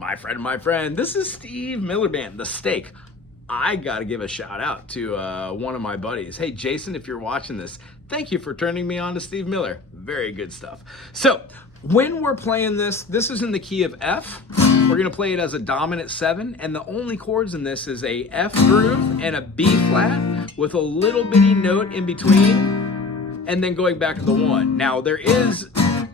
my friend, this is Steve Miller Band, The Steak. I gotta give a shout out to one of my buddies. Hey, Jason, if you're watching this, thank you for turning me on to Steve Miller. Very good stuff. So, when we're playing this is in the key of F. We're gonna play it as a dominant 7, and the only chords in this is a F groove and a B flat with a little bitty note in between, and then going back to the 1. Now, there is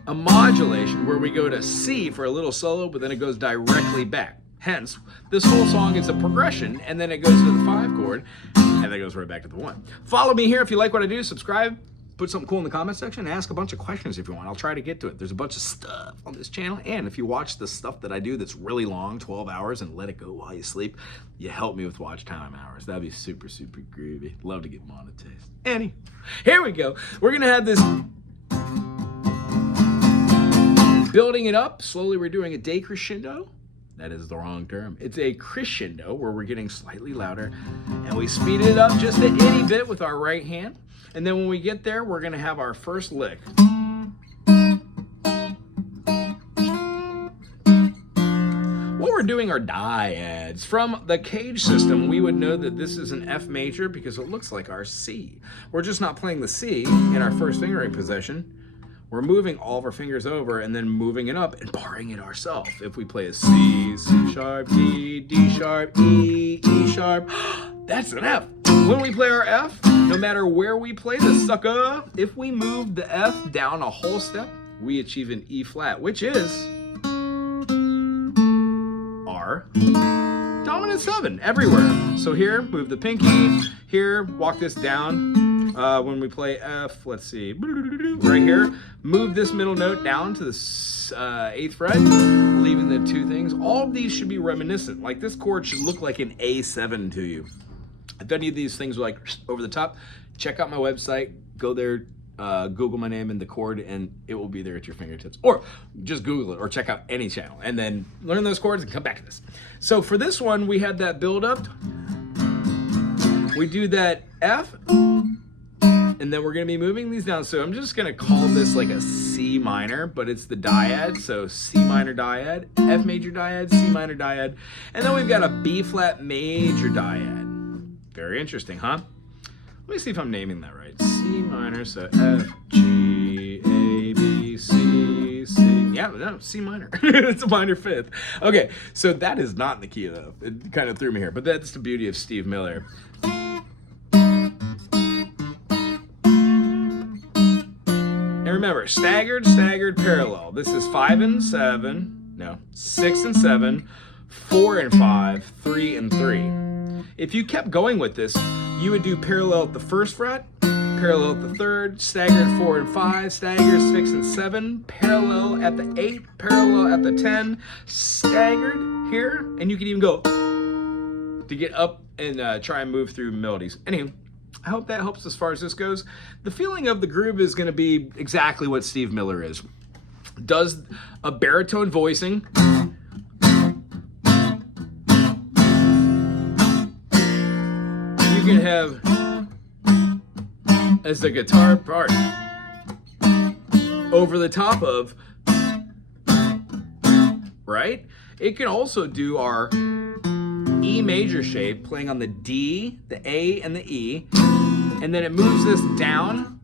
a modulation where we go to C for a little solo, but then it goes directly back. Hence, this whole song is a progression, and then it goes to the 5 chord, and then it goes right back to the 1. Follow me here if you like what I do. Subscribe, put something cool in the comment section, and ask a bunch of questions if you want. I'll try to get to it. There's a bunch of stuff on this channel, and if you watch the stuff that I do that's really long, 12 hours, and let it go while you sleep, you help me with watch time hours. That'd be super, super groovy. Love to get monetized. Here we go. We're gonna have this building it up. Slowly we're doing a decrescendo. That is the wrong term. It's a crescendo where we're getting slightly louder, and we speed it up just a itty bit with our right hand. And then when we get there, we're gonna have our first lick. What we're doing are dyads. From the cage system, we would know that this is an F major because it looks like our C. We're just not playing the C in our first fingering position. We're moving all of our fingers over and then moving it up and barring it ourselves. If we play a C, C sharp, D, D sharp, E, E sharp, that's an F. When we play our F, no matter where we play the sucker, if we move the F down a whole step, we achieve an E flat, which is our dominant 7 everywhere. So here, move the pinky. Here, walk this down. When we play F, let's see, right here, move this middle note down to the 8th fret, leaving the 2 things. All of these should be reminiscent. Like this chord should look like an A7 to you. If any of these things are like over the top, check out my website, go there, Google my name and the chord, and it will be there at your fingertips. Or just Google it or check out any channel and then learn those chords and come back to this. So for this one, we had that build up. We do that F, and then we're gonna be moving these down. So I'm just gonna call this like a C minor, but it's the dyad. So C minor dyad, F major dyad, C minor dyad. And then we've got a B flat major dyad. Very interesting, huh? Let me see if I'm naming that right. C minor, so F, G, A, B, C, C. Yeah, no, C minor. It's a minor 5th. Okay, so that is not in the key of F. It kind of threw me here, but that's the beauty of Steve Miller. And remember, staggered, parallel. This is 5 and 7, no, 6 and 7, 4 and 5, 3 and 3. If you kept going with this, you would do parallel at the 1st fret, parallel at the 3rd, staggered 4 and 5, staggered 6 and 7, parallel at the 8, parallel at the 10, staggered here, and you can even go to get up and try and move through melodies. Anyway, I hope that helps as far as this goes. The feeling of the groove is going to be exactly what Steve Miller is. Does a baritone voicing. You can have as the guitar part over the top of, right? It can also do our E major shape, playing on the D, the A, and the E, and then it moves this down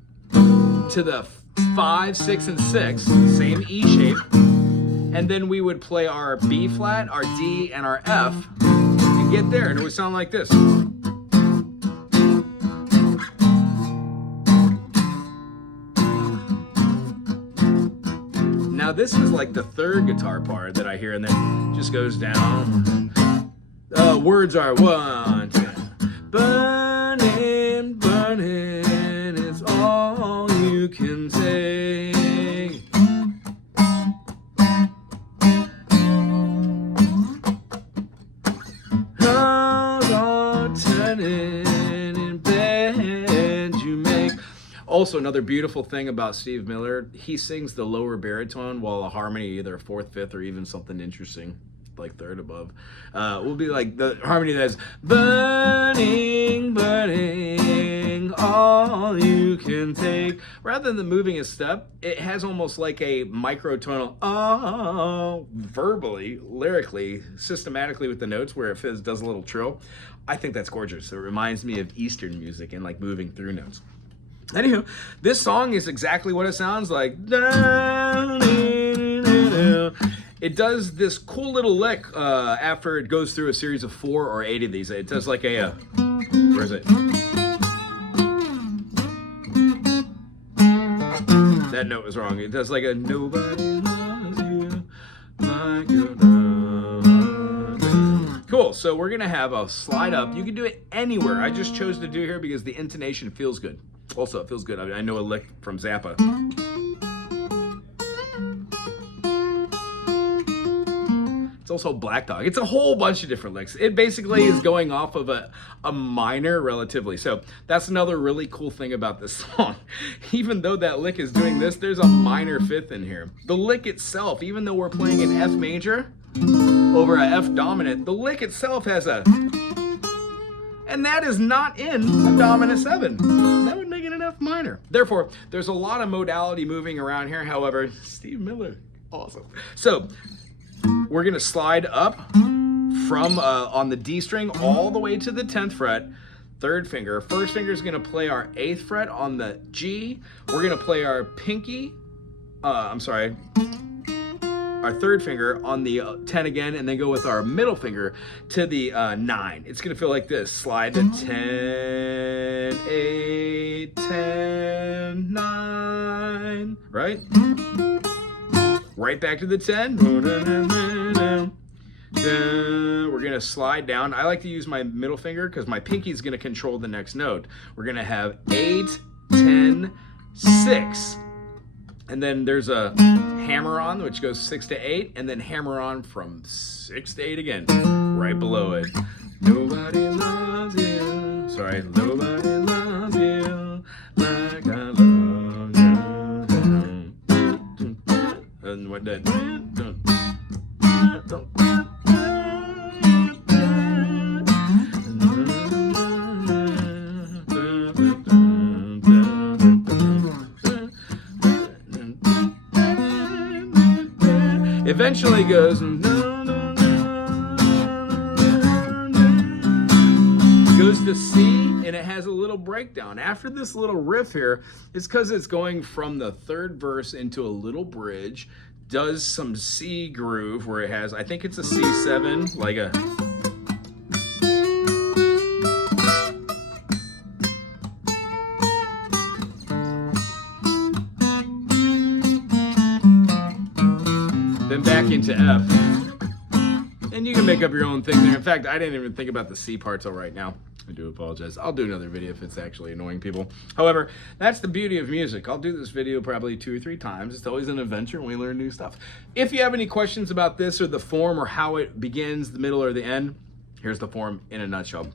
to the 5, 6, and 6, same E shape, and then we would play our B flat, our D, and our F, and get there, and it would sound like this. Now this is like the 3rd guitar part that I hear, and then just goes down. Words are 1, 2. Burning, burning is all you can take. Hearts are turning in bed you make. Also, another beautiful thing about Steve Miller, he sings the lower baritone while a harmony, either 4th, 5th, or even something interesting like 3rd above, will be like the harmony that's burning, burning all you can take. Rather than moving a step, it has almost like a microtonal verbally, lyrically, systematically with the notes where it does a little trill. I think that's gorgeous. It reminds me of Eastern music and like moving through notes. Anywho, this song is exactly what it sounds like. It does this cool little lick after it goes through a series of 4 or 8 of these. It does like a, where is it? That note was wrong. It does like a nobody loves you like you love me. Cool, so we're gonna have a slide up. You can do it anywhere. I just chose to do here because the intonation feels good. Also, it feels good. I know a lick from Zappa. It's also Black Dog. It's a whole bunch of different licks. It basically is going off of a minor relatively. So that's another really cool thing about this song. Even though that lick is doing this, there's a minor 5th in here. The lick itself, even though we're playing an F major over a F dominant, the lick itself has a, and that is not in a dominant 7. That would make it an F minor. Therefore, there's a lot of modality moving around here. However, Steve Miller, awesome. So we're gonna slide up from on the D string all the way to the 10th fret, 3rd finger. 1st finger is gonna play our 8th fret on the G. We're gonna play our pinky, our 3rd finger on the 10 again, and then go with our middle finger to the 9. It's gonna feel like this. Slide to 10, 8, 10, 9, right? Right back to the 10. We're gonna slide down. I like to use my middle finger because my pinky is gonna control the next note. We're gonna have 8, 10, 6. And then there's a hammer on, which goes 6 to 8, and then hammer on from 6 to 8 again, right below it. Nobody loves you. Sorry, nobody loves you like I love you. And what that? Eventually goes to C, and it has a little breakdown. After this little riff here, it's because it's going from the 3rd verse into a little bridge, does some C groove where it has, I think it's a C7, like a, then back into F. And you can make up your own thing there. In fact, I didn't even think about the C part till right now. I do apologize. I'll do another video if it's actually annoying people. However, that's the beauty of music. I'll do this video probably 2 or 3 times. It's always an adventure and we learn new stuff. If you have any questions about this or the form or how it begins, the middle, or the end, here's the form in a nutshell.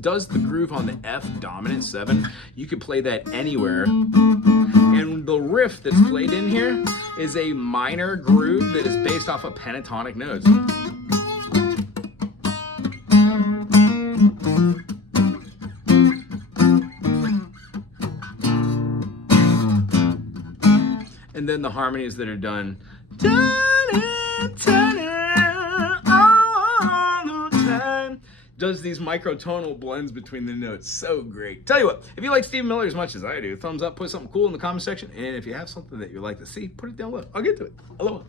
Does the groove on the F dominant 7, you can play that anywhere. And the riff that's played in here is a minor groove that is based off of pentatonic notes. And then the harmonies that are done all the time, does these microtonal blends between the notes. So great. Tell you what, if you like Steve Miller as much as I do, thumbs up, put something cool in the comment section, and if you have something that you'd like to see, put it down below. I'll get to it. Aloha.